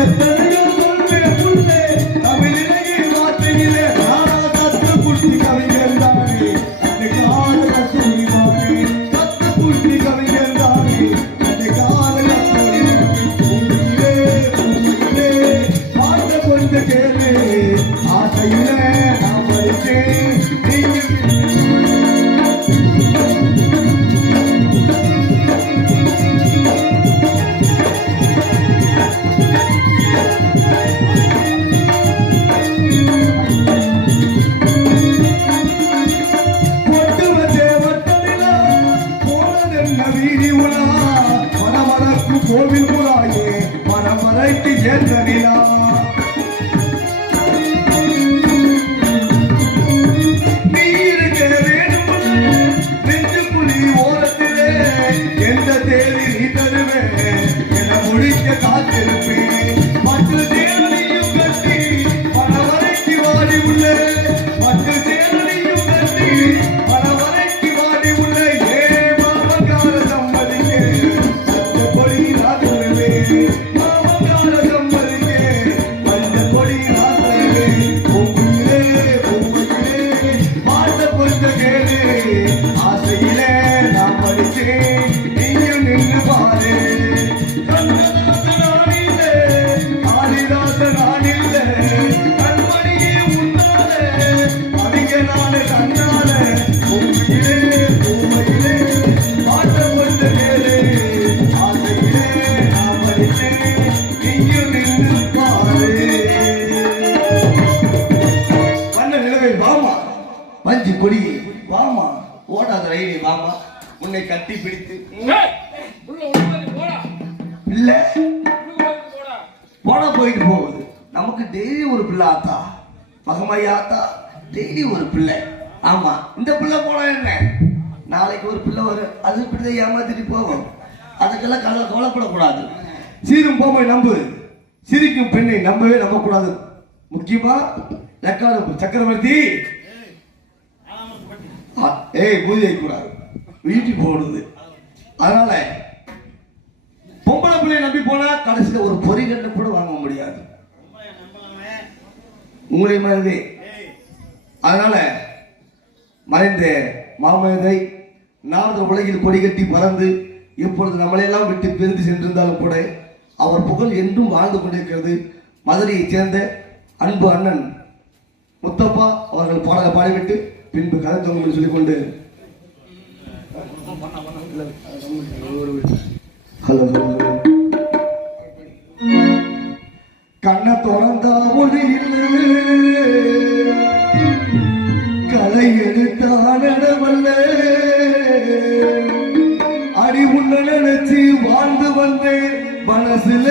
எத்தனையோ பணம் போயிட்டு போகுது. நமக்கு டெய்லி ஒரு பிள்ளை ஆத்தா. மகமையா ஆத்தா டெய்லி ஒரு பிள்ளை. ஆமா இந்த பிள்ளை போனா என்ன? நாளைக்கு ஒரு பிள்ளை வரும். அது இப்படிதான் ஏமாத்திட்டு போகும். அதுக்கெல்லாம் கவலை கவலைப்படக்கூடாது. சீரும் போமை நம்பு. சிரிக்கும் பெண்ணை நம்பவே நம்பக்கூடாது. முக்கியமா லக்காடு சக்கரவர்த்தி. ஆ, ஏய் பூஜை கூடாது. வீட்டுக்கு போடுது அதனால பொம்பளை பிள்ளைய நம்பி போனா கடைசியில் ஒரு பொறிகண்ணு கூட வாங்க முடியாது. உங்களை மாதிரி. அதனால மறைந்த மாமேதை நாரத உலகில் கொடி கட்டி பறந்து இப்பொழுது நம்மளையெல்லாம் விட்டு பிரிந்து சென்றிருந்தாலும் கூட அவர் புகழ் என்றும் வாழ்ந்து கொண்டிருக்கிறது. மதுரையைச் சேர்ந்த அன்பு அண்ணன் முத்தப்பா அவர்கள் பாடலை பாடிவிட்டு பின்பு கதை தொங்கும் சொல்லிக்கொண்டு. ஹலோ கண்ணை திறந்தா ஒளி கலை எடுத்தா நடவல்ல. அடி நினைச்சு வாழ்ந்து வந்தேன் மனசுல.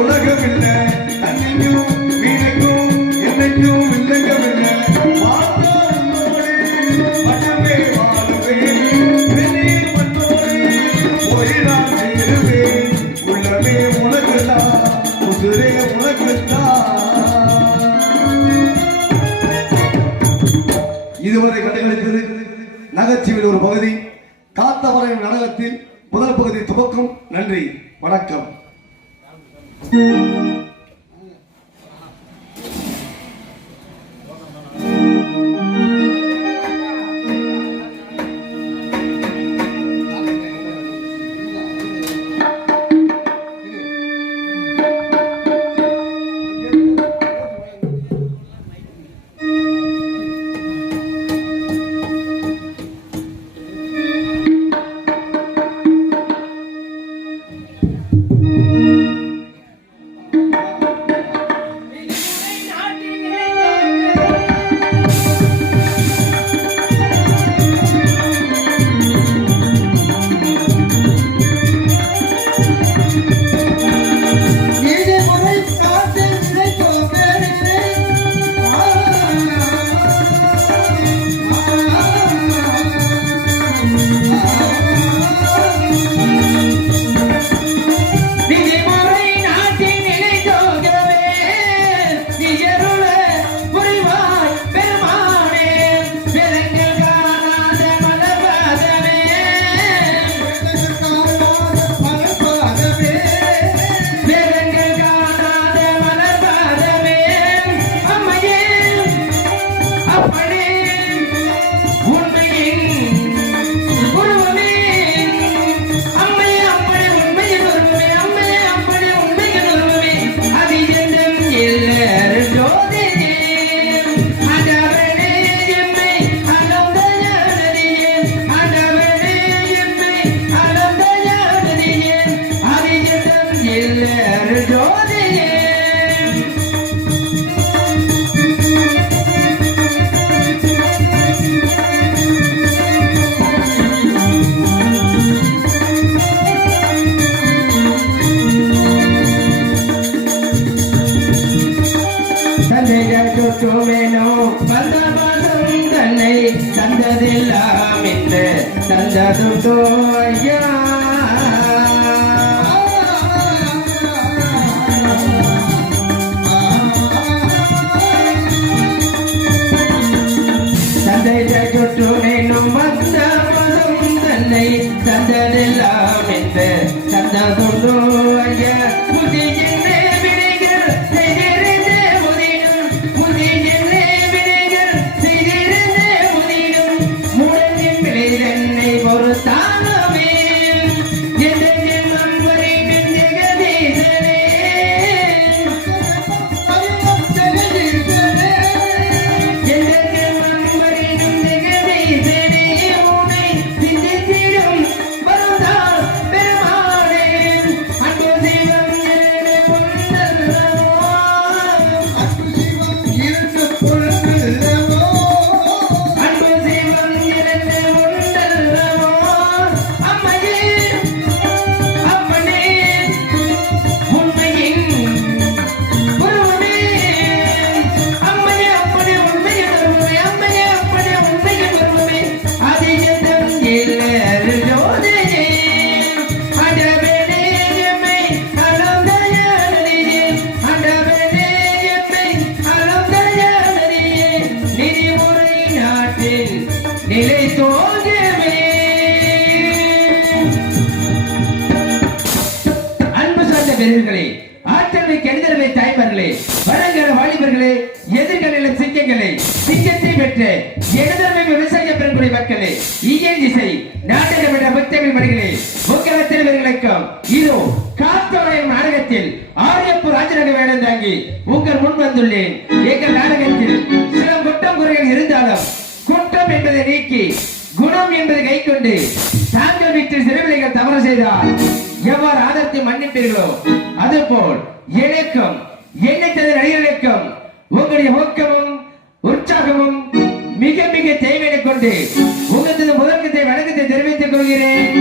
உலகமில்லை. சுற்றுமெனோ வந்த பாதம் தன்னை தந்ததெல்லாம் என்று தந்ததுண்டோ ஐயா. சுற்றுமெனும் வந்த பாதம் தன்னை தந்ததெல்லாம் என்று தந்ததுண்டோ ஐயா. இயல் இசை நாட்டிடமிட்ட முத்தமிழ் மணிகளே முக்கியத்தில் இதோ காத்தவரையும் நாடகத்தில் ஆரியப்பூர் ராஜநகர் வேடம் தாங்கி உங்கள் முன் வந்துள்ளேன். எங்கள் நாடகத்தில் சில குற்றம் குறைகள் இருந்தாலும் குற்றம் என்பதை நீக்கி குணம் என்பதை கை கொண்டு தாங்கள் வீட்டில் சிறுவிலைகள் தவறு செய்தால் எவ்வாறு ஆதரத்தை மன்னிப்பீர்களோ அதுபோல் எனக்கும் என்னை தந்த நடிகர்களுக்கும் உங்களுடைய ஊக்கமும் உற்சாகமும் மிக மிக தேவையை கொண்டு உங்களுக்கு முதற்கத்தை வணக்கத்தை தெரிவித்துக் கொள்கிறேன்.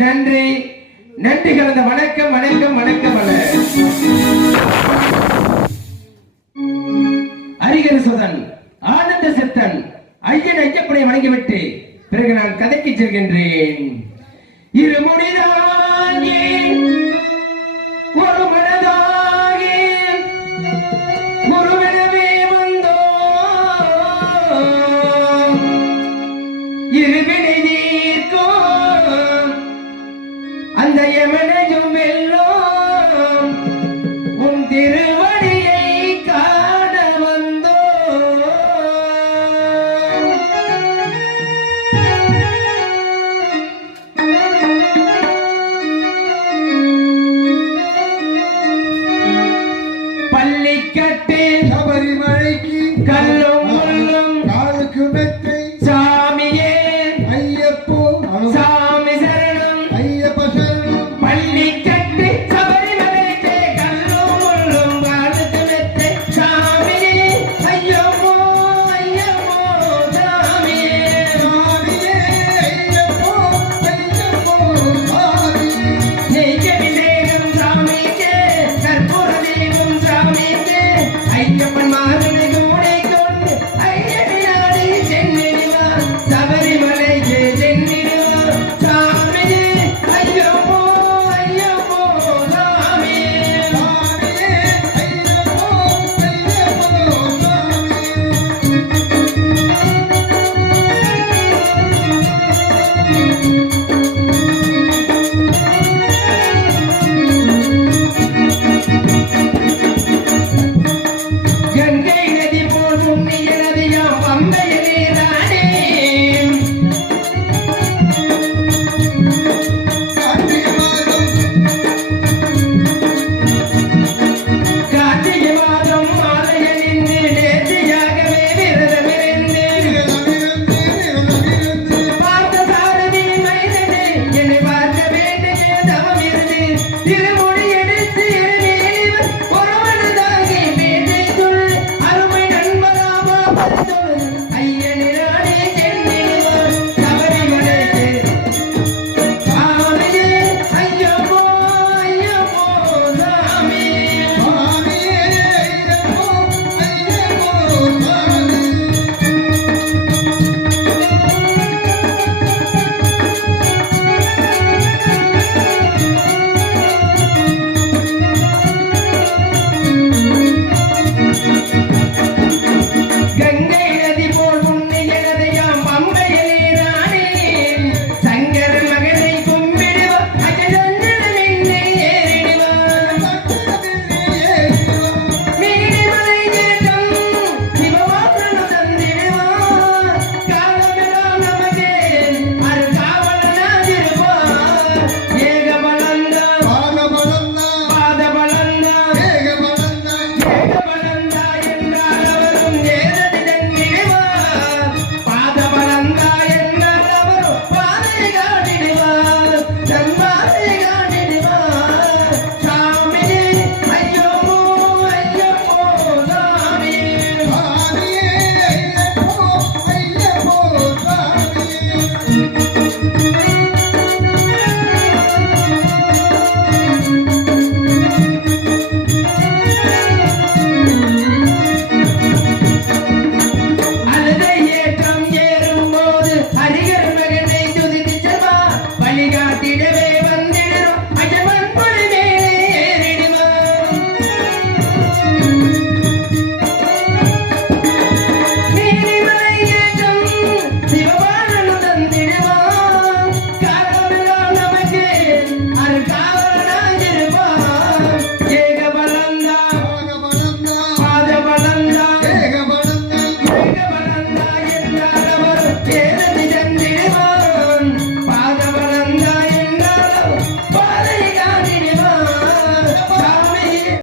நன்றி. நன்றி கலந்த வணக்கம் வணக்கம் வணக்கம் அல்ல. அரிகர் சுதன் ஆனந்த செத்தன் ஐயன் ஐயப்பனை வணங்கிவிட்டு பிறகு நான் கதைக்கு செல்கின்றேன். இரு முடிதான்